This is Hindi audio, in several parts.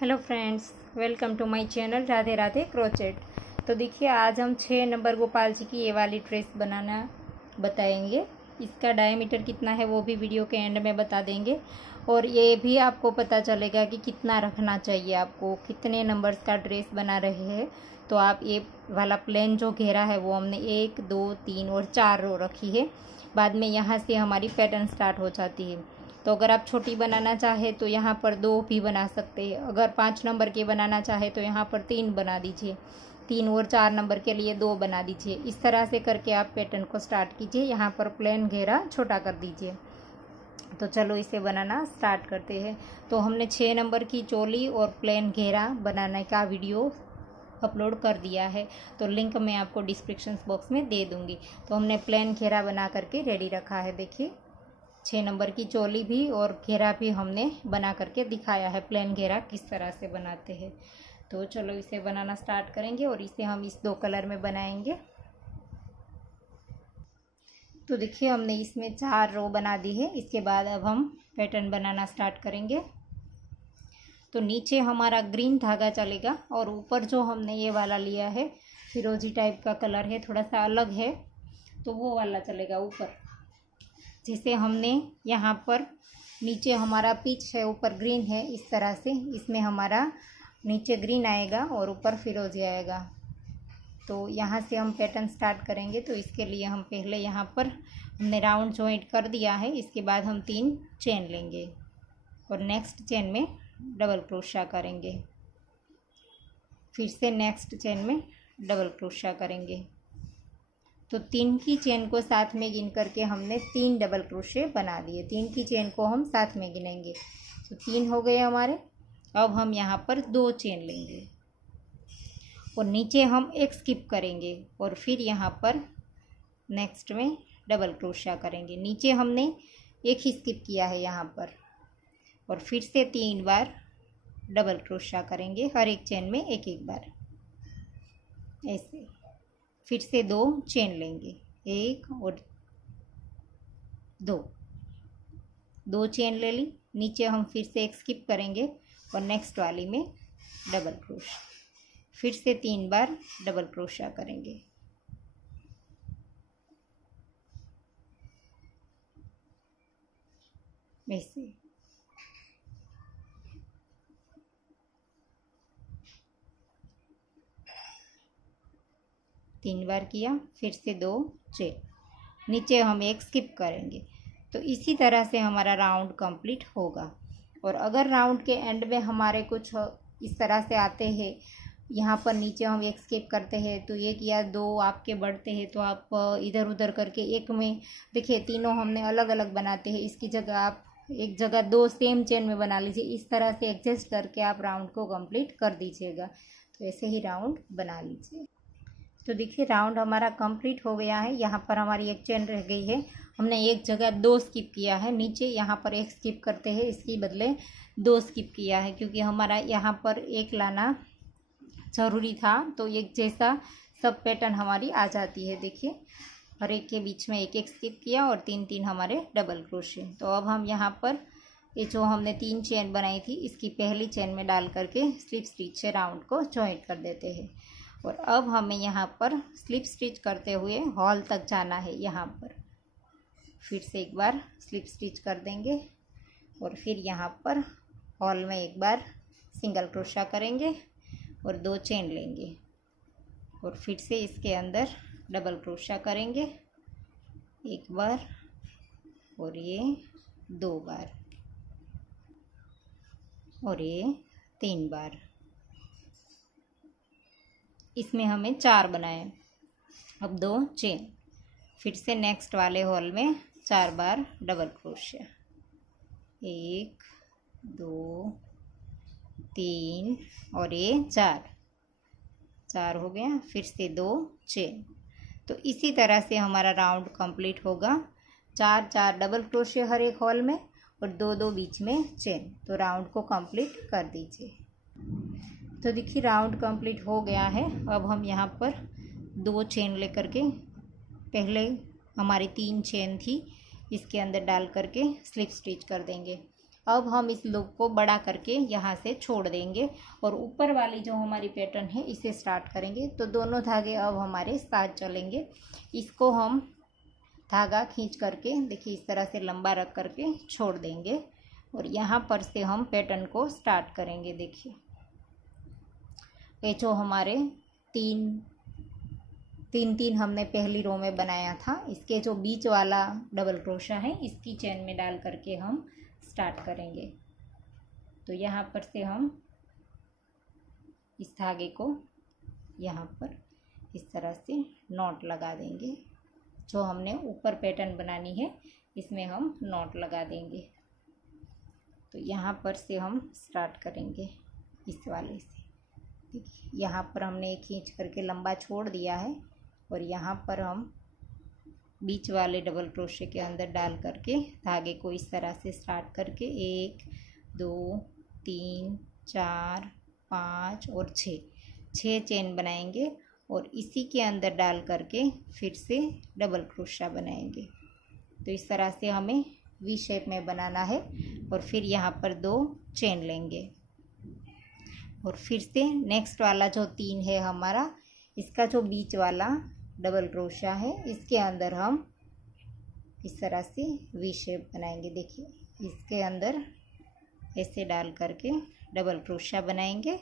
Hello friends, welcome to my channel Radhe Radhe crochet. तो देखिए, आज हम 6 नंबर गोपाल जी की ये वाली ड्रेस बनाना बताएंगे। इसका डायमीटर कितना है वो भी वीडियो के एंड में बता देंगे, और ये भी आपको पता चलेगा कि कितना रखना चाहिए आपको, कितने नंबर्स का ड्रेस बना रहे हैं। तो आप ये वाला प्लेन जो घेरा है वो हमने 1, 2, 3 और 4 रो रखी है। बाद में यहाँ से हमारी पैटर्न स्टार्ट हो जाती है। तो अगर आप छोटी बनाना चाहे तो यहाँ पर 2 भी बना सकते हैं। अगर 5 नंबर के बनाना चाहे तो यहाँ पर 3 बना दीजिए। 3 और 4 नंबर के लिए 2 बना दीजिए। इस तरह से करके आप पैटर्न को स्टार्ट कीजिए। यहाँ पर प्लेन घेरा छोटा कर दीजिए। तो चलो इसे बनाना स्टार्ट करते हैं। तो हमने 6 नंबर की चोली और प्लेन घेरा बनाने का वीडियो अपलोड कर दिया है, तो लिंक मैं आपको डिस्क्रिप्शन बॉक्स में दे दूँगी। तो हमने प्लेन घेरा बना करके रेडी रखा है। देखिए, 6 नंबर की चोली भी और घेरा भी हमने बना करके दिखाया है, प्लेन घेरा किस तरह से बनाते हैं। तो चलो इसे बनाना स्टार्ट करेंगे, और इसे हम इस 2 कलर में बनाएंगे। तो देखिए, हमने इसमें 4 रो बना दी है। इसके बाद अब हम पैटर्न बनाना स्टार्ट करेंगे। तो नीचे हमारा ग्रीन धागा चलेगा, और ऊपर जो हमने ये वाला लिया है फिरोजी टाइप का कलर है, थोड़ा सा अलग है, तो वो वाला चलेगा ऊपर। जिसे हमने यहाँ पर नीचे हमारा पीच है, ऊपर ग्रीन है, इस तरह से इसमें हमारा नीचे ग्रीन आएगा और ऊपर फिरोजी आएगा। तो यहाँ से हम पैटर्न स्टार्ट करेंगे। तो इसके लिए हम पहले यहाँ पर हमने राउंड जॉइंट कर दिया है। इसके बाद हम 3 चेन लेंगे और नेक्स्ट चेन में डबल क्रोशा करेंगे। फिर से नेक्स्ट चेन में डबल क्रोशा करेंगे। तो 3 की चेन को साथ में गिन करके हमने 3 डबल क्रोशे बना दिए। 3 की चेन को हम साथ में गिनेंगे। तो 3 हो गए हमारे। अब हम यहाँ पर 2 चेन लेंगे और नीचे हम एक स्किप करेंगे, और फिर यहाँ पर नेक्स्ट में डबल क्रोशा करेंगे। नीचे हमने एक ही स्किप किया है यहाँ पर, और फिर से 3 बार डबल क्रोशा करेंगे, हर एक चेन में एक एक बार ऐसे। फिर से 2 चेन लेंगे, 1 और 2 चेन ले ली। नीचे हम फिर से एक स्किप करेंगे और नेक्स्ट वाली में डबल क्रोशा। फिर से 3 बार डबल क्रोशा करेंगे। ऐसे 3 बार किया, फिर से 2 चेन, नीचे हम एक स्किप करेंगे। तो इसी तरह से हमारा राउंड कंप्लीट होगा। और अगर राउंड के एंड में हमारे कुछ इस तरह से आते हैं, यहाँ पर नीचे हम एक स्किप करते हैं, तो 1 या 2 आपके बढ़ते हैं, तो आप इधर उधर करके एक में, देखिए तीनों हमने अलग अलग बनाते हैं, इसकी जगह आप एक जगह 2 सेम चेन में बना लीजिए। इस तरह से एडजस्ट करके आप राउंड को कंप्लीट कर दीजिएगा। तो ऐसे ही राउंड बना लीजिए। तो देखिए, राउंड हमारा कंप्लीट हो गया है। यहाँ पर हमारी एक चेन रह गई है। हमने एक जगह 2 स्किप किया है, नीचे यहाँ पर एक स्किप करते हैं, इसके बदले 2 स्किप किया है, क्योंकि हमारा यहाँ पर एक लाना ज़रूरी था। तो एक जैसा सब पैटर्न हमारी आ जाती है। देखिए, हर एक के बीच में एक एक स्किप किया और 3 हमारे डबल क्रोशे। तो अब हम यहाँ पर ये जो हमने 3 चेन बनाई थी, इसकी पहली चेन में डाल करके स्लिप स्टिच से राउंड को जॉइंट कर देते हैं। और अब हमें यहाँ पर स्लिप स्टिच करते हुए हॉल तक जाना है। यहाँ पर फिर से एक बार स्लिप स्टिच कर देंगे, और फिर यहाँ पर हॉल में एक बार सिंगल क्रोशा करेंगे और 2 चेन लेंगे, और फिर से इसके अंदर डबल क्रोशा करेंगे, एक बार और ये 2 बार और ये 3 बार। इसमें हमें 4 बनाए। अब 2 चेन, फिर से नेक्स्ट वाले हॉल में 4 बार डबल क्रोशिया, 1, 2, 3 और ये 4 हो गया। फिर से 2 चेन। तो इसी तरह से हमारा राउंड कंप्लीट होगा। 4 डबल क्रोशिया हर एक हॉल में और 2 बीच में चेन। तो राउंड को कंप्लीट कर दीजिए। तो देखिए, राउंड कंप्लीट हो गया है। अब हम यहाँ पर 2 चेन लेकर के, पहले हमारी 3 चेन थी, इसके अंदर डाल करके स्लिप स्टिच कर देंगे। अब हम इस लूप को बड़ा करके यहाँ से छोड़ देंगे और ऊपर वाली जो हमारी पैटर्न है इसे स्टार्ट करेंगे। तो दोनों धागे अब हमारे साथ चलेंगे। इसको हम धागा खींच करके देखिए इस तरह से लंबा रख करके छोड़ देंगे और यहाँ पर से हम पैटर्न को स्टार्ट करेंगे। देखिए ये जो हमारे तीन हमने पहली रो में बनाया था, इसके जो बीच वाला डबल क्रोशा है इसकी चेन में डाल करके हम स्टार्ट करेंगे। तो यहाँ पर से हम इस धागे को यहाँ पर इस तरह से नॉट लगा देंगे। जो हमने ऊपर पैटर्न बनानी है इसमें हम नॉट लगा देंगे। तो यहाँ पर से हम स्टार्ट करेंगे इस वाले से। देखिए यहाँ पर हमने एक खींच करके लंबा छोड़ दिया है और यहाँ पर हम बीच वाले डबल क्रोशे के अंदर डाल करके धागे को इस तरह से स्टार्ट करके 1 2 3 4 5 और 6 चेन बनाएंगे और इसी के अंदर डाल करके फिर से डबल क्रोशा बनाएंगे। तो इस तरह से हमें वी शेप में बनाना है और फिर यहाँ पर 2 चेन लेंगे और फिर से नेक्स्ट वाला जो 3 है हमारा, इसका जो बीच वाला डबल क्रोशा है इसके अंदर हम इस तरह से वी शेप बनाएंगे। देखिए इसके अंदर ऐसे डाल करके डबल क्रोशा बनाएंगे,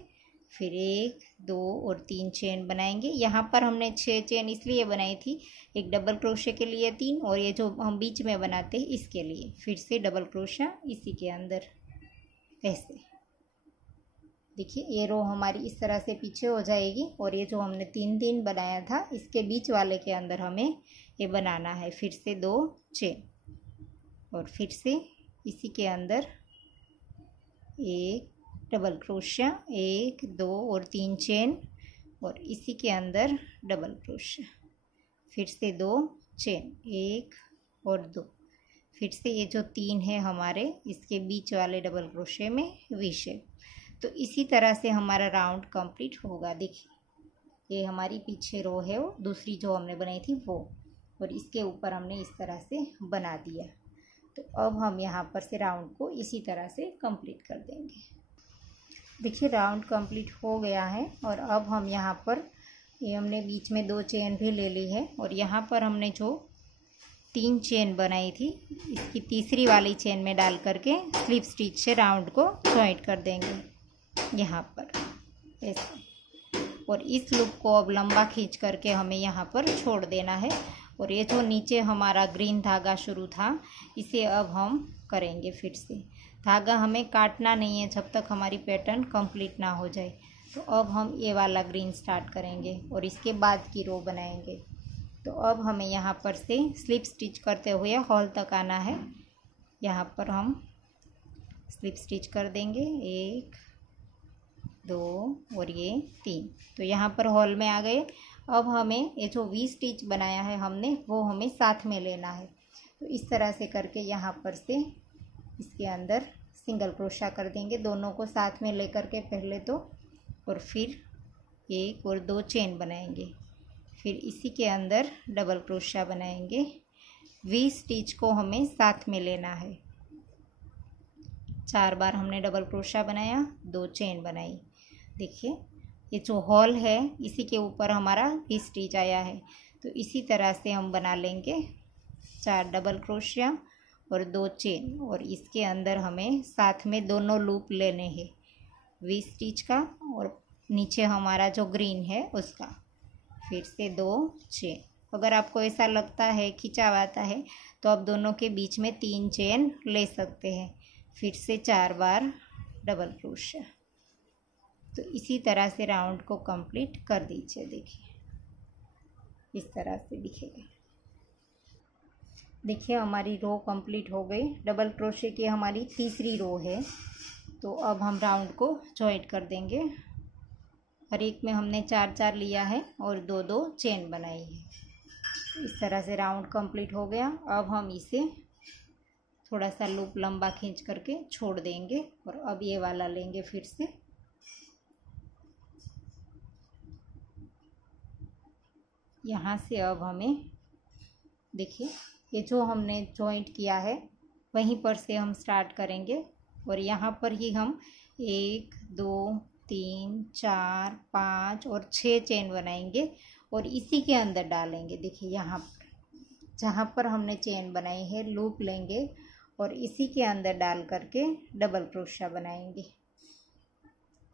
फिर 1 2 और 3 चेन बनाएंगे। यहाँ पर हमने 6 चेन इसलिए बनाई थी, एक डबल क्रोशे के लिए 3 और ये जो हम बीच में बनाते हैं इसके लिए फिर से डबल क्रोशा इसी के अंदर ऐसे। देखिए ये रो हमारी इस तरह से पीछे हो जाएगी और ये जो हमने 3 बनाया था इसके बीच वाले के अंदर हमें ये बनाना है फिर से 2 चेन और फिर से इसी के अंदर 1 डबल क्रोशा 1 2 और 3 चेन और इसी के अंदर डबल क्रोशा फिर से 2 चेन 1 और 2, फिर से ये जो 3 है हमारे इसके बीच वाले डबल क्रोशे में वी शेप। तो इसी तरह से हमारा राउंड कंप्लीट होगा। देखिए ये हमारी पीछे रो है वो दूसरी जो हमने बनाई थी वो, और इसके ऊपर हमने इस तरह से बना दिया। तो अब हम यहाँ पर से राउंड को इसी तरह से कंप्लीट कर देंगे। देखिए राउंड कंप्लीट हो गया है और अब हम यहाँ पर ये हमने बीच में 2 चेन भी ले ली है और यहाँ पर हमने जो 3 चेन बनाई थी इसकी तीसरी वाली चेन में डाल करके स्लिप स्टिच से राउंड को जॉइंट कर देंगे यहाँ पर ऐसे। और इस लूप को अब लंबा खींच करके हमें यहाँ पर छोड़ देना है और ये जो नीचे हमारा ग्रीन धागा शुरू था इसे अब हम करेंगे फिर से। धागा हमें काटना नहीं है जब तक हमारी पैटर्न कंप्लीट ना हो जाए। तो अब हम ये वाला ग्रीन स्टार्ट करेंगे और इसके बाद की रो बनाएंगे। तो अब हमें यहाँ पर से स्लिप स्टिच करते हुए हॉल तक आना है। यहाँ पर हम स्लिप स्टिच कर देंगे 1 2 और ये 3। तो यहाँ पर हॉल में आ गए। अब हमें ये जो वी स्टिच बनाया है हमने वो हमें साथ में लेना है। तो इस तरह से करके यहाँ पर से इसके अंदर सिंगल क्रोशा कर देंगे, दोनों को साथ में लेकर के पहले तो, और फिर 1 और 2 चेन बनाएंगे, फिर इसी के अंदर डबल क्रोशा बनाएंगे। वी स्टिच को हमें साथ में लेना है। 4 बार हमने डबल क्रोशा बनाया, 2 चेन बनाई। देखिए ये जो हॉल है इसी के ऊपर हमारा वी स्टिच आया है। तो इसी तरह से हम बना लेंगे 4 डबल क्रोशिया और 2 चेन और इसके अंदर हमें साथ में दोनों लूप लेने हैं, वी स्टिच का और नीचे हमारा जो ग्रीन है उसका, फिर से 2 चेन। अगर आपको ऐसा लगता है खिंचाव आता है तो आप दोनों के बीच में 3 चेन ले सकते हैं, फिर से 4 बार डबल क्रोशिया। तो इसी तरह से राउंड को कंप्लीट कर दीजिए। देखिए इस तरह से दिखेगा। देखिए हमारी रो कंप्लीट हो गई। डबल क्रोशे की हमारी तीसरी रो है। तो अब हम राउंड को जॉइंट कर देंगे। हर एक में हमने 4 लिया है और 2 चेन बनाई है। इस तरह से राउंड कंप्लीट हो गया। अब हम इसे थोड़ा सा लूप लंबा खींच करके छोड़ देंगे और अब ये वाला लेंगे फिर से। यहाँ से अब हमें देखिए ये जो हमने जॉइंट किया है वहीं पर से हम स्टार्ट करेंगे और यहाँ पर ही हम 1 2 3 4 5 और 6 चेन बनाएंगे और इसी के अंदर डालेंगे। देखिए यहाँ पर जहाँ पर हमने चेन बनाई है लूप लेंगे और इसी के अंदर डाल करके डबल क्रोशिया बनाएंगे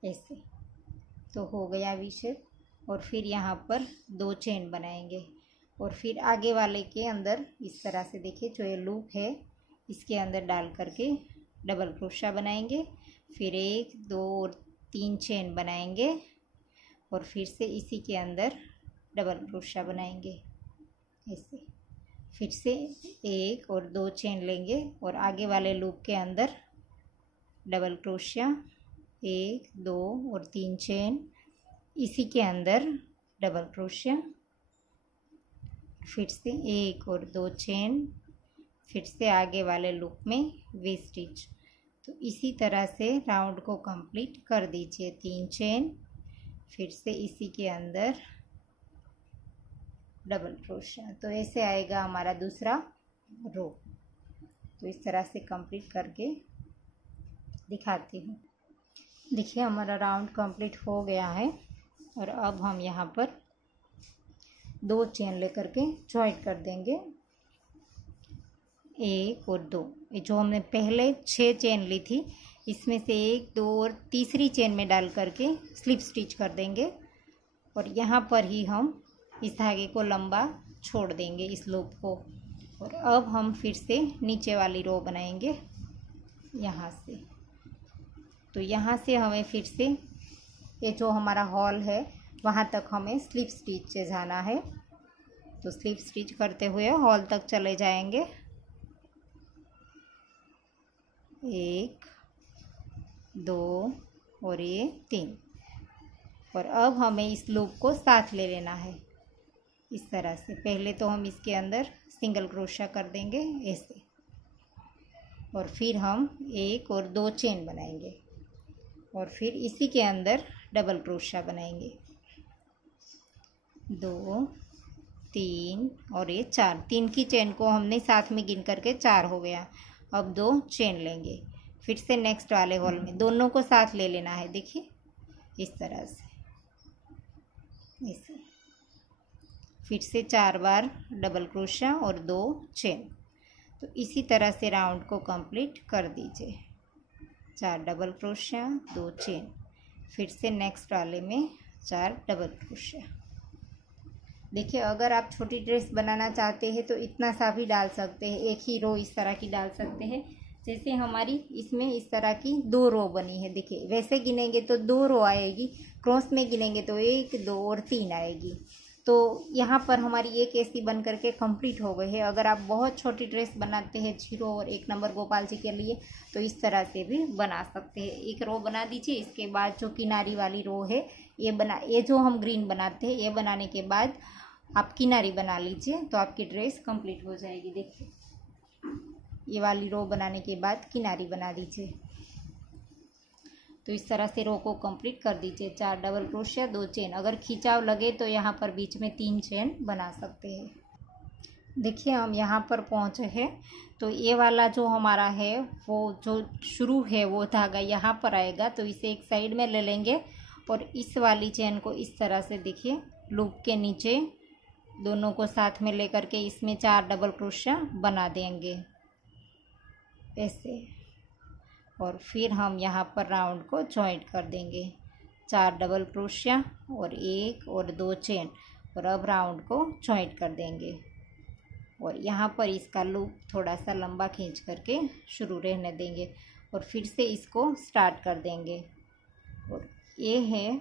ऐसे। तो हो गया वी शेप। और फिर यहाँ पर 2 चेन बनाएंगे और फिर आगे वाले के अंदर इस तरह से देखिए जो ये लूप है इसके अंदर डाल करके डबल क्रोशिया बनाएंगे। फिर 1 2 और 3 चेन बनाएंगे और फिर से इसी के अंदर डबल क्रोशिया बनाएंगे ऐसे। फिर से 1 और 2 चेन लेंगे और आगे वाले लूप के अंदर डबल क्रोशिया 1 2 और 3 चेन, इसी के अंदर डबल क्रोशिया, फिर से 1 और 2 चेन, फिर से आगे वाले लूप में वी स्टिच। तो इसी तरह से राउंड को कंप्लीट कर दीजिए। 3 चेन, फिर से इसी के अंदर डबल क्रोशिया। तो ऐसे आएगा हमारा दूसरा रो। तो इस तरह से कंप्लीट करके दिखाती हूँ। देखिए हमारा राउंड कंप्लीट हो गया है और अब हम यहाँ पर 2 चेन लेकर के ज्वाइन कर देंगे, 1 और 2। ये जो हमने पहले 6 चेन ली थी इसमें से 1 2 और तीसरी चेन में डाल करके स्लिप स्टिच कर देंगे और यहाँ पर ही हम इस धागे को लंबा छोड़ देंगे इस लूप को। और अब हम फिर से नीचे वाली रो बनाएंगे यहाँ से। तो यहाँ से हमें फिर से ये जो हमारा हॉल है वहाँ तक हमें स्लिप स्टिच से जाना है। तो स्लिप स्टिच करते हुए हॉल तक चले जाएंगे, 1 2 और ये 3। और अब हमें इस लूप को साथ ले लेना है इस तरह से। पहले तो हम इसके अंदर सिंगल क्रोशिया कर देंगे ऐसे और फिर हम 1 और 2 चेन बनाएंगे और फिर इसी के अंदर डबल क्रोशिया बनाएंगे, 2 3 और ये 4। 3 की चेन को हमने साथ में गिन करके 4 हो गया। अब 2 चेन लेंगे, फिर से नेक्स्ट वाले हॉल में दोनों को साथ ले लेना है। देखिए इस तरह से ऐसे, फिर से 4 बार डबल क्रोशिया और 2 चेन। तो इसी तरह से राउंड को कंप्लीट कर दीजिए। 4 डबल क्रोशिया 2 चेन, फिर से नेक्स्ट वाले में 4 डबल क्रोशिया। देखिए अगर आप छोटी ड्रेस बनाना चाहते हैं तो इतना सा भी डाल सकते हैं, एक ही रो इस तरह की डाल सकते हैं। जैसे हमारी इसमें इस तरह की 2 रो बनी है, देखिए वैसे गिनेंगे तो 2 रो आएगी, क्रॉस में गिनेंगे तो 1 2 और 3 आएगी। तो यहाँ पर हमारी एक ऐसी बन करके कंप्लीट हो गई है। अगर आप बहुत छोटी ड्रेस बनाते हैं 0 और 1 नंबर गोपाल जी के लिए तो इस तरह से भी बना सकते हैं। एक रो बना दीजिए, इसके बाद जो किनारी वाली रो है ये जो हम ग्रीन बनाते हैं ये बनाने के बाद आप किनारी बना लीजिए तो आपकी ड्रेस कंप्लीट हो जाएगी। देखिए ये वाली रो बनाने के बाद किनारी बना दीजिए। तो इस तरह से रो को कंप्लीट कर दीजिए। 4 डबल क्रोशिया 2 चेन। अगर खिंचाव लगे तो यहाँ पर बीच में 3 चेन बना सकते हैं। देखिए हम यहाँ पर पहुँचे हैं तो ये वाला जो हमारा है वो जो शुरू है वो धागा यहाँ पर आएगा। तो इसे एक साइड में ले लेंगे और इस वाली चेन को इस तरह से देखिए लूप के नीचे दोनों को साथ में लेकर के इसमें 4 डबल क्रोशिया बना देंगे ऐसे। और फिर हम यहाँ पर राउंड को जॉइंट कर देंगे, 4 डबल क्रोशिया और 1 और 2 चेन। और अब राउंड को जॉइंट कर देंगे और यहाँ पर इसका लूप थोड़ा सा लंबा खींच करके शुरू रहने देंगे और फिर से इसको स्टार्ट कर देंगे। और ये है,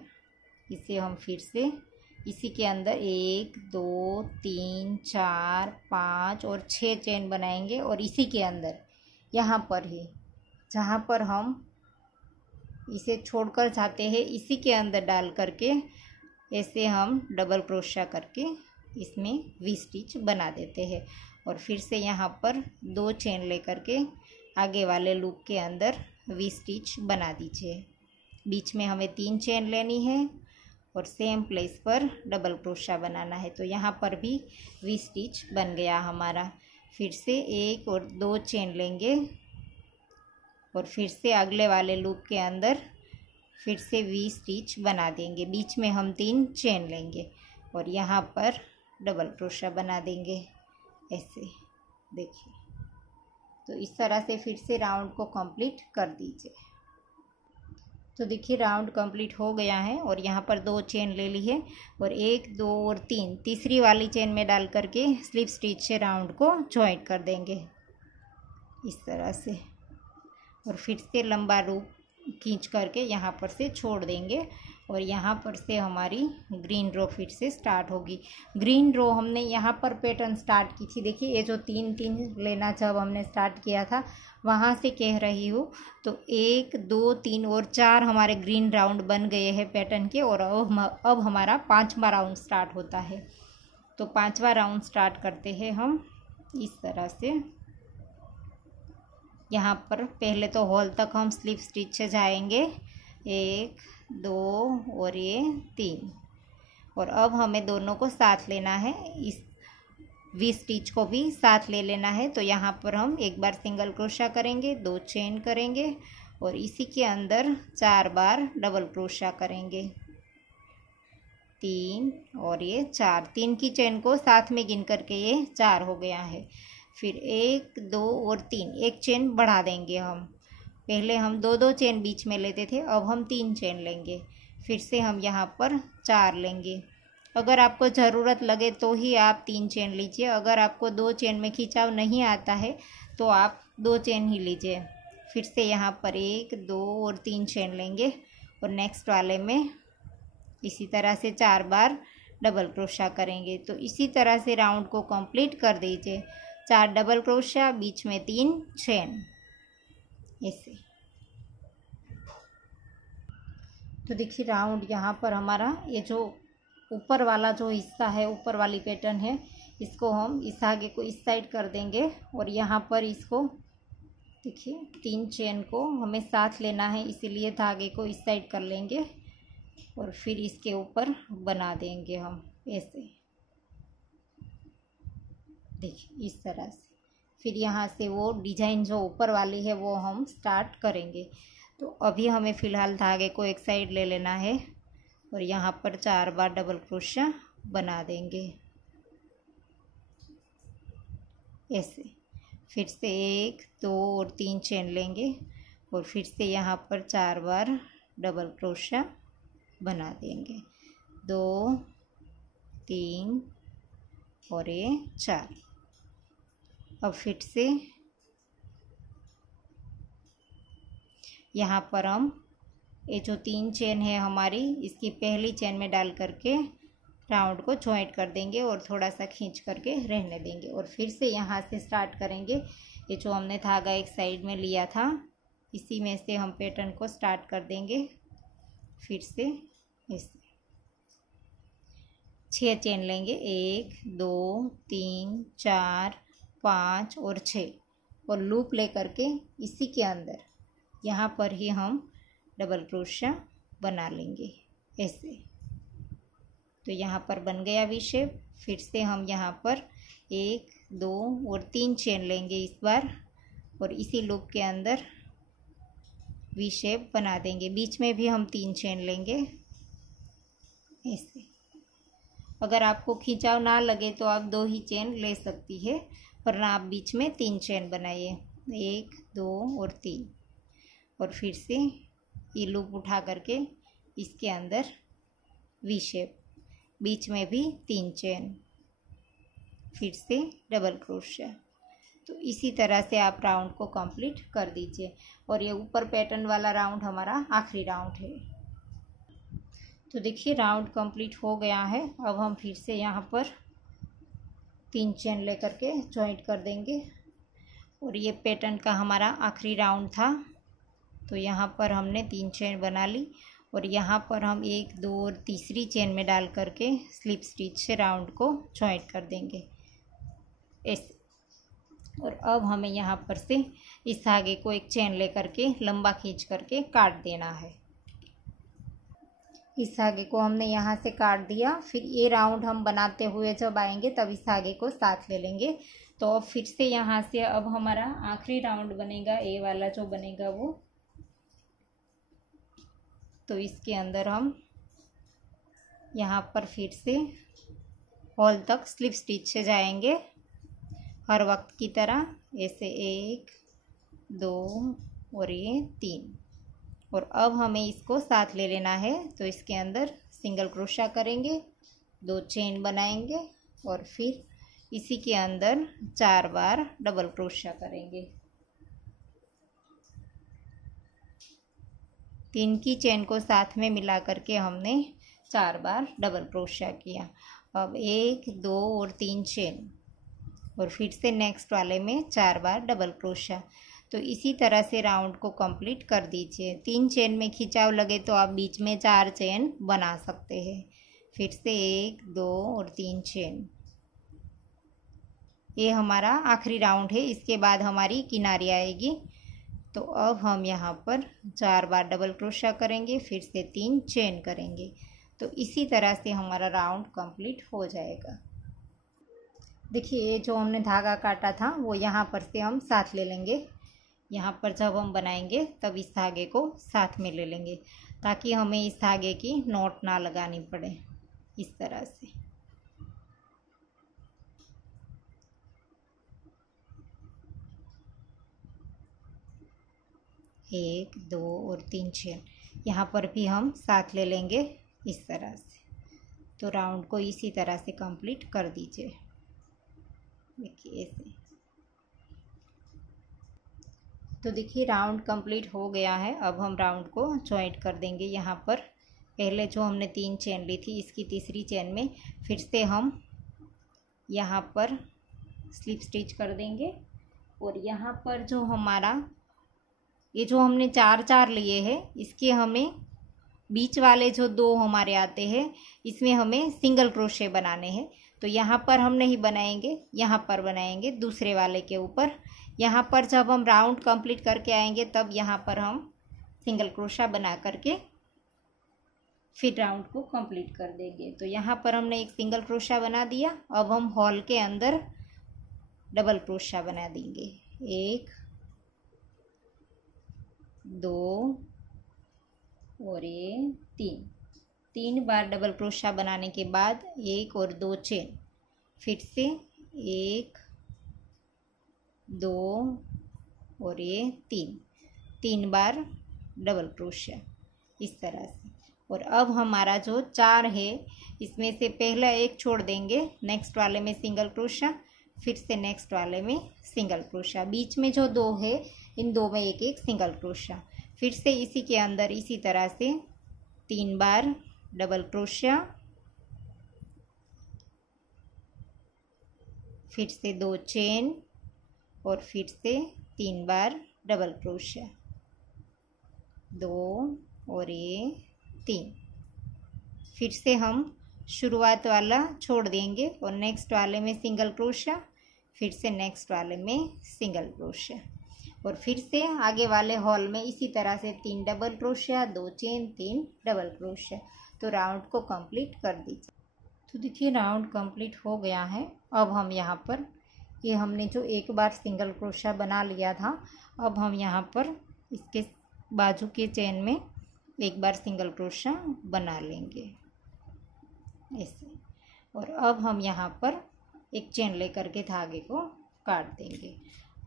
इसे हम फिर से इसी के अंदर 1 2 3 4 5 और 6 चेन बनाएंगे और इसी के अंदर यहाँ पर ही जहाँ पर हम इसे छोड़कर जाते हैं इसी के अंदर डाल करके ऐसे हम डबल क्रोशिया करके इसमें वी स्टिच बना देते हैं। और फिर से यहाँ पर 2 चेन लेकर के आगे वाले लूप के अंदर वी स्टिच बना दीजिए। बीच में हमें 3 चेन लेनी है और सेम प्लेस पर डबल क्रोशिया बनाना है। तो यहाँ पर भी वी स्टिच बन गया हमारा। फिर से 1 और 2 चेन लेंगे और फिर से अगले वाले लूप के अंदर फिर से वी स्टिच बना देंगे। बीच में हम 3 चेन लेंगे और यहाँ पर डबल क्रोशा बना देंगे ऐसे, देखिए। तो इस तरह से फिर से राउंड को कंप्लीट कर दीजिए। तो देखिए राउंड कंप्लीट हो गया है और यहाँ पर 2 चेन ले ली है और 1 2 और 3 तीसरी वाली चेन में डाल करके स्लिप स्टिच से राउंड को जॉइंट कर देंगे इस तरह से। और फिर से लंबा लूप खींच करके यहाँ पर से छोड़ देंगे और यहाँ पर से हमारी ग्रीन रो फिर से स्टार्ट होगी। ग्रीन रो हमने यहाँ पर पैटर्न स्टार्ट की थी, देखिए ये जो 3 लेना जब हमने स्टार्ट किया था वहाँ से कह रही हूँ। तो 1 2 3 और 4 हमारे ग्रीन राउंड बन गए हैं पैटर्न के और अब हमारा 5वां राउंड स्टार्ट होता है। तो 5वां राउंड स्टार्ट करते हैं हम इस तरह से। यहाँ पर पहले तो हॉल तक हम स्लिप स्टिच से जाएंगे 1 2 और ये 3 और अब हमें दोनों को साथ लेना है, इस वी स्टिच को भी साथ ले लेना है। तो यहाँ पर हम एक बार सिंगल क्रोशा करेंगे, 2 चेन करेंगे और इसी के अंदर 4 बार डबल क्रोशा करेंगे, 3 और ये 4, 3 की चेन को साथ में गिन करके ये 4 हो गया है। फिर 1 2 और 3 एक चेन बढ़ा देंगे हम, पहले हम 2 चेन बीच में लेते थे, अब हम 3 चेन लेंगे। फिर से हम यहाँ पर 4 लेंगे। अगर आपको ज़रूरत लगे तो ही आप 3 चेन लीजिए, अगर आपको 2 चेन में खिंचाव नहीं आता है तो आप 2 चेन ही लीजिए। फिर से यहाँ पर 1 2 और 3 चेन लेंगे और नेक्स्ट वाले में इसी तरह से 4 बार डबल क्रोशा करेंगे। तो इसी तरह से राउंड को कंप्लीट कर दीजिए। 4 डबल क्रोशा, बीच में 3 चेन ऐसे। तो देखिए राउंड यहाँ पर हमारा ये जो ऊपर वाला जो हिस्सा है, ऊपर वाली पैटर्न है, इसको हम इस धागे को इस साइड कर देंगे और यहाँ पर इसको देखिए 3 चेन को हमें साथ लेना है, इसीलिए धागे को इस साइड कर लेंगे और फिर इसके ऊपर बना देंगे हम ऐसे, देखिए इस तरह से। फिर यहाँ से वो डिजाइन जो ऊपर वाली है वो हम स्टार्ट करेंगे। तो अभी हमें फ़िलहाल धागे को एक साइड ले लेना है और यहाँ पर 4 बार डबल क्रोशा बना देंगे ऐसे। फिर से 1 2 और 3 चेन लेंगे और फिर से यहाँ पर 4 बार डबल क्रोशा बना देंगे, 2 3 और ये 4। अब फिर से यहाँ पर हम ये जो 3 चेन है हमारी, इसकी पहली चेन में डाल करके राउंड को जॉइंट कर देंगे और थोड़ा सा खींच करके रहने देंगे और फिर से यहाँ से स्टार्ट करेंगे। ये जो हमने धागा एक साइड में लिया था, इसी में से हम पैटर्न को स्टार्ट कर देंगे। फिर से ऐसे 6 चेन लेंगे, 1 2 3 4 5 और 6 और लूप ले करके इसी के अंदर यहाँ पर ही हम डबल क्रोशा बना लेंगे ऐसे। तो यहाँ पर बन गया वी शेप। फिर से हम यहाँ पर 1 2 और 3 चेन लेंगे इस बार और इसी लूप के अंदर वी शेप बना देंगे। बीच में भी हम 3 चेन लेंगे ऐसे। अगर आपको खिंचाव ना लगे तो आप 2 ही चेन ले सकती है, वरना आप बीच में 3 चेन बनाइए, 1 2 और 3 और फिर से ये लूप उठा करके इसके अंदर वी शेप, बीच में भी 3 चेन, फिर से डबल क्रोशा। तो इसी तरह से आप राउंड को कंप्लीट कर दीजिए और ये ऊपर पैटर्न वाला राउंड हमारा आखिरी राउंड है। तो देखिए राउंड कंप्लीट हो गया है। अब हम फिर से यहाँ पर 3 चेन लेकर के जॉइंट कर देंगे और ये पैटर्न का हमारा आखिरी राउंड था। तो यहाँ पर हमने 3 चेन बना ली और यहाँ पर हम 1 2 और तीसरी चेन में डाल करके स्लिप स्टिच से राउंड को जॉइंट कर देंगे ऐसे। और अब हमें यहाँ पर से इस धागे को एक चेन लेकर के लंबा खींच करके काट देना है। इस धागे को हमने यहाँ से काट दिया। फिर ये राउंड हम बनाते हुए जब आएंगे तब इस धागे को साथ ले लेंगे। तो अब फिर से यहाँ से अब हमारा आखिरी राउंड बनेगा, ए वाला जो बनेगा वो। तो इसके अंदर हम यहाँ पर फिर से हॉल तक स्लिप स्टिच से जाएंगे हर वक्त की तरह। ऐसे 1 2 और ये 3। और अब हमें इसको साथ ले लेना है। तो इसके अंदर सिंगल क्रोशा करेंगे, 2 चेन बनाएंगे और फिर इसी के अंदर 4 बार डबल क्रोशा करेंगे। 3 की चेन को साथ में मिला करके हमने 4 बार डबल क्रोशा किया। अब 1 2 और 3 चेन और फिर से नेक्स्ट वाले में 4 बार डबल क्रोशा। तो इसी तरह से राउंड को कंप्लीट कर दीजिए। 3 चेन में खिंचाव लगे तो आप बीच में 4 चेन बना सकते हैं। फिर से 1 2 और 3 चेन। ये हमारा आखिरी राउंड है, इसके बाद हमारी किनारी आएगी। तो अब हम यहाँ पर 4 बार डबल क्रोशा करेंगे, फिर से 3 चेन करेंगे। तो इसी तरह से हमारा राउंड कंप्लीट हो जाएगा। देखिए ये जो हमने धागा काटा था वो यहाँ पर से हम साथ ले लेंगे। यहाँ पर जब हम बनाएंगे तब इस धागे को साथ में ले लेंगे ताकि हमें इस धागे की नॉट ना लगानी पड़े। इस तरह से 1 2 और 3 चेन यहाँ पर भी हम साथ ले लेंगे इस तरह से। तो राउंड को इसी तरह से कंप्लीट कर दीजिए। देखिए ऐसे। तो देखिए राउंड कंप्लीट हो गया है। अब हम राउंड को जॉइंट कर देंगे। यहाँ पर पहले जो हमने 3 चेन ली थी इसकी तीसरी चेन में फिर से हम यहाँ पर स्लिप स्टिच कर देंगे। और यहाँ पर जो हमारा ये जो हमने 4 लिए हैं इसके हमें बीच वाले जो 2 हमारे आते हैं इसमें हमें सिंगल क्रोशे बनाने हैं। तो यहाँ पर हम नहीं बनाएंगे, यहाँ पर बनाएंगे दूसरे वाले के ऊपर। यहाँ पर जब हम राउंड कंप्लीट करके आएंगे तब यहाँ पर हम सिंगल क्रोशा बना करके फिर राउंड को कंप्लीट कर देंगे। तो यहाँ पर हमने एक सिंगल क्रोशा बना दिया। अब हम हॉल के अंदर डबल क्रोशा बना देंगे। 1 2 और ये 3 बार डबल क्रोशा बनाने के बाद 1 और 2 चेन। फिर से 1 2 और ये 3 बार डबल क्रोशा इस तरह से। और अब हमारा जो 4 है इसमें से पहला एक छोड़ देंगे, नेक्स्ट वाले में सिंगल क्रोशा, फिर से नेक्स्ट वाले में सिंगल क्रोशा। बीच में जो 2 है इन 2 में एक एक सिंगल क्रोशा। फिर से इसी के अंदर इसी तरह से 3 बार डबल क्रोशा, फिर से 2 चेन और फिर से 3 बार डबल क्रोशा। 2 और ये 3। फिर से हम शुरुआत वाला छोड़ देंगे और नेक्स्ट वाले में सिंगल क्रोशा, फिर से नेक्स्ट वाले में सिंगल क्रोशा। और फिर से आगे वाले हॉल में इसी तरह से 3 double crochet, 2 chain, 3 double crochet. तो राउंड को कंप्लीट कर दीजिए। तो देखिए राउंड कंप्लीट हो गया है। अब हम यहाँ पर ये हमने जो एक बार सिंगल क्रोशा बना लिया था, अब हम यहाँ पर इसके बाजू के चेन में एक बार सिंगल क्रोशा बना लेंगे ऐसे। और अब हम यहाँ पर एक चेन लेकर के धागे को काट देंगे।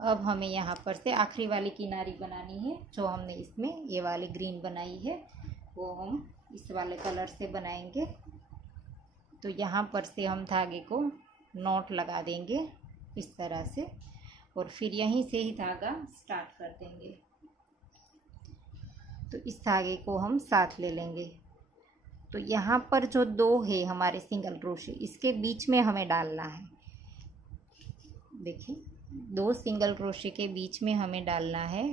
अब हमें यहाँ पर से आखिरी वाली किनारी बनानी है। जो हमने इसमें ये वाली ग्रीन बनाई है वो हम इस वाले कलर से बनाएंगे। तो यहाँ पर से हम धागे को नॉट लगा देंगे इस तरह से और फिर यहीं से ही धागा स्टार्ट कर देंगे। तो इस धागे को हम साथ ले लेंगे। तो यहाँ पर जो 2 है हमारे सिंगल क्रोशे इसके बीच में हमें डालना है। देखिए 2 सिंगल क्रोशे के बीच में हमें डालना है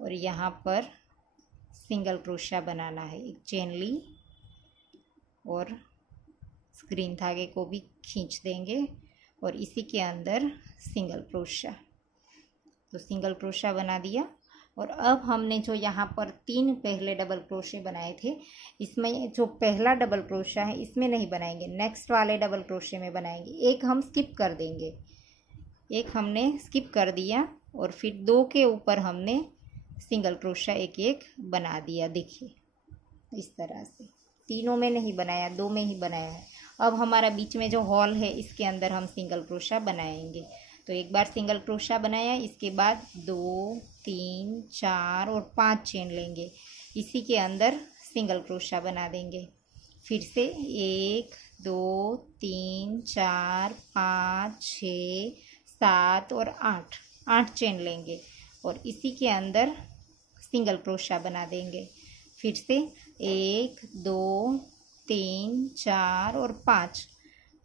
और यहाँ पर सिंगल क्रोशा बनाना है। एक चेन ली और ग्रीन धागे को भी खींच देंगे और इसी के अंदर सिंगल क्रोशा। तो सिंगल क्रोशा बना दिया। और अब हमने जो यहाँ पर 3 पहले डबल क्रोशे बनाए थे, इसमें जो पहला डबल क्रोशा है इसमें नहीं बनाएंगे, नेक्स्ट वाले डबल क्रोशे में बनाएंगे। एक हम स्किप कर देंगे, एक हमने स्किप कर दिया और फिर 2 के ऊपर हमने सिंगल क्रोशा एक एक बना दिया। देखिए इस तरह से, तीनों में नहीं बनाया, 2 में ही बनाया है। अब हमारा बीच में जो हॉल है इसके अंदर हम सिंगल क्रोशा बनाएंगे। तो एक बार सिंगल क्रोशा बनाया, इसके बाद 2 3 4 और 5 चेन लेंगे, इसी के अंदर सिंगल क्रोशा बना देंगे। फिर से 1 2 3 4 5 6 7 और 8 चेन लेंगे और इसी के अंदर सिंगल क्रोशा बना देंगे। फिर से 1 2 3 4 और 5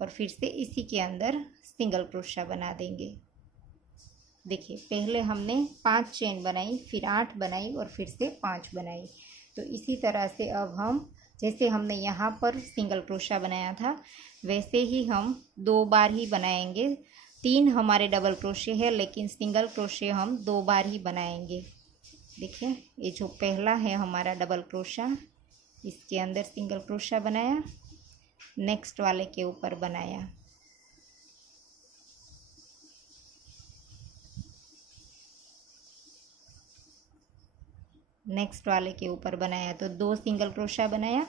और फिर से इसी के अंदर सिंगल क्रोशा बना देंगे। देखिए पहले हमने 5 चेन बनाई, फिर 8 बनाई और फिर से 5 बनाई। तो इसी तरह से अब हम, जैसे हमने यहाँ पर सिंगल क्रोशा बनाया था वैसे ही हम 2 बार ही बनाएंगे। 3 हमारे डबल क्रोशे है लेकिन सिंगल क्रोशे हम 2 बार ही बनाएंगे। देखिए ये जो पहला है हमारा डबल क्रोशा, इसके अंदर सिंगल क्रोशा बनाया, नेक्स्ट वाले के ऊपर बनाया, नेक्स्ट वाले के ऊपर बनाया, तो 2 सिंगल क्रोशा बनाया।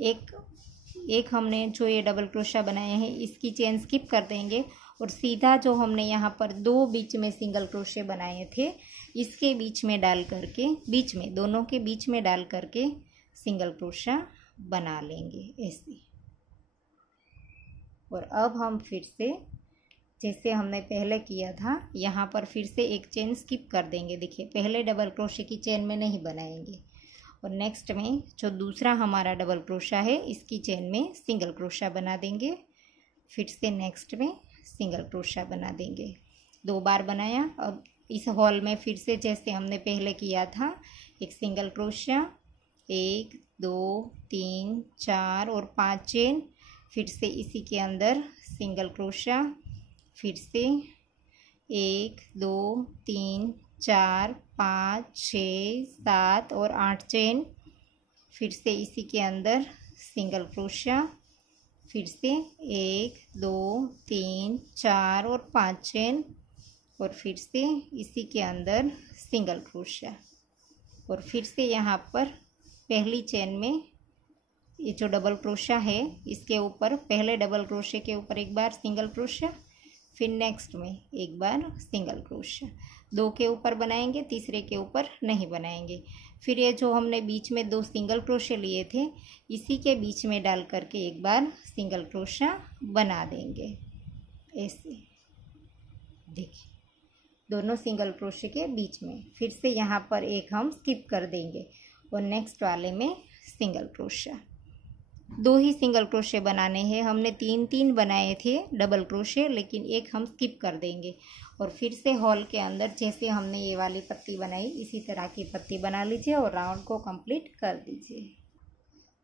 एक हमने जो ये डबल क्रोशा बनाया है इसकी चेन स्किप कर देंगे और सीधा जो हमने यहाँ पर 2 बीच में सिंगल क्रोशे बनाए थे इसके बीच में डाल करके, बीच में, दोनों के बीच में डाल करके सिंगल क्रोशा बना लेंगे ऐसे। और अब हम फिर से जैसे हमने पहले किया था यहाँ पर फिर से एक चेन स्किप कर देंगे। देखिए पहले डबल क्रोशे की चेन में नहीं बनाएंगे और नेक्स्ट में जो दूसरा हमारा डबल क्रोशा है इसकी चेन में सिंगल क्रोशा बना देंगे। फिर से नेक्स्ट में सिंगल क्रोशा बना देंगे। 2 बार बनाया। अब इस हॉल में फिर से जैसे हमने पहले किया था, एक सिंगल क्रोशा, 1 2 3 4 और 5 चेन, फिर से इसी के अंदर सिंगल क्रोशा, फिर से 1 2 3 4 5 6 7 और 8 चेन, फिर से इसी के अंदर सिंगल क्रोशा, फिर से 1 2 3 4 और 5 चेन और फिर से इसी के अंदर सिंगल क्रोशा। और फिर से यहाँ पर पहली चेन में ये जो डबल क्रोशा है इसके ऊपर, पहले डबल क्रोशे के ऊपर एक बार सिंगल क्रोशा, फिर नेक्स्ट में एक बार सिंगल क्रोशा। 2 के ऊपर बनाएंगे, तीसरे के ऊपर नहीं बनाएंगे। फिर ये जो हमने बीच में 2 सिंगल क्रोशे लिए थे इसी के बीच में डाल करके एक बार सिंगल क्रोशा बना देंगे ऐसे। देखिए दोनों सिंगल क्रोशे के बीच में, फिर से यहाँ पर एक हम स्किप कर देंगे और नेक्स्ट वाले में सिंगल क्रोशा। 2 ही सिंगल क्रोशे बनाने हैं। हमने 3 बनाए थे डबल क्रोशे, लेकिन एक हम स्किप कर देंगे और फिर से हॉल के अंदर जैसे हमने ये वाली पत्ती बनाई इसी तरह की पत्ती बना लीजिए और राउंड को कंप्लीट कर दीजिए।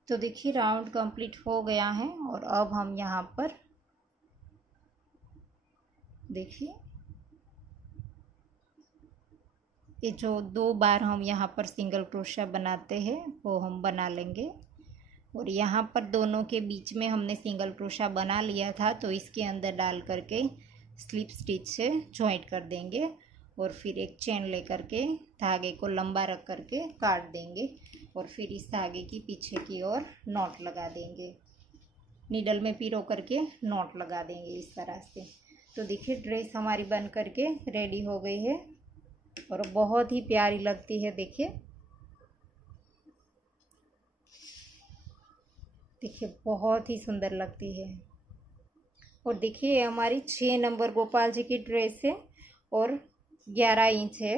तो देखिए राउंड कंप्लीट हो गया है और अब हम यहाँ पर देखिए ये जो 2 बार हम यहाँ पर सिंगल क्रोशा बनाते हैं वो हम बना लेंगे। और यहाँ पर दोनों के बीच में हमने सिंगल क्रोशा बना लिया था तो इसके अंदर डाल करके स्लिप स्टिच से जॉइंट कर देंगे और फिर एक चेन लेकर के धागे को लंबा रख करके काट देंगे और फिर इस धागे की पीछे की ओर नॉट लगा देंगे, नीडल में पिरो करके नॉट लगा देंगे इस तरह से। तो देखिए ड्रेस हमारी बन करके रेडी हो गई है और बहुत ही प्यारी लगती है। देखिए बहुत ही सुंदर लगती है। और देखिए हमारी 6 नंबर गोपाल जी की ड्रेस है और 11 इंच है।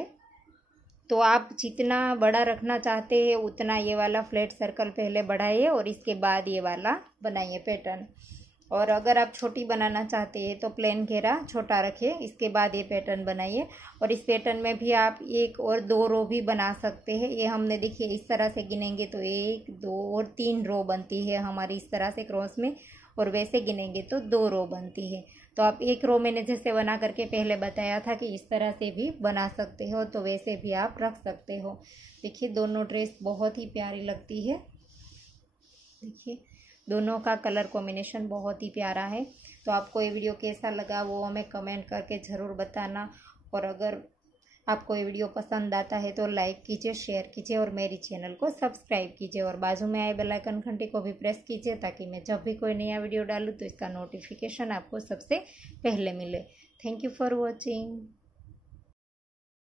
तो आप जितना बड़ा रखना चाहते हैं उतना ये वाला फ्लैट सर्कल पहले बढ़ाइए और इसके बाद ये वाला बनाइए पैटर्न। और अगर आप छोटी बनाना चाहते हैं तो प्लेन घेरा छोटा रखिए, इसके बाद ये पैटर्न बनाइए। और इस पैटर्न में भी आप 1 और 2 रो भी बना सकते हैं। ये हमने देखिए इस तरह से गिनेंगे तो 1 2 और 3 रो बनती है हमारी इस तरह से क्रॉस में, और वैसे गिनेंगे तो 2 रो बनती है। तो आप एक रो मैंने जैसे बना करके पहले बताया था कि इस तरह से भी बना सकते हो, तो वैसे भी आप रख सकते हो। देखिए दोनों ड्रेस बहुत ही प्यारी लगती है। देखिए दोनों का कलर कॉम्बिनेशन बहुत ही प्यारा है। तो आपको ये वीडियो कैसा लगा वो हमें कमेंट करके ज़रूर बताना। और अगर आपको ये वीडियो पसंद आता है तो लाइक कीजिए, शेयर कीजिए और मेरी चैनल को सब्सक्राइब कीजिए और बाजू में आए बेल आइकन घंटी को भी प्रेस कीजिए, ताकि मैं जब भी कोई नया वीडियो डालूँ तो इसका नोटिफिकेशन आपको सबसे पहले मिले। Thank you for watching.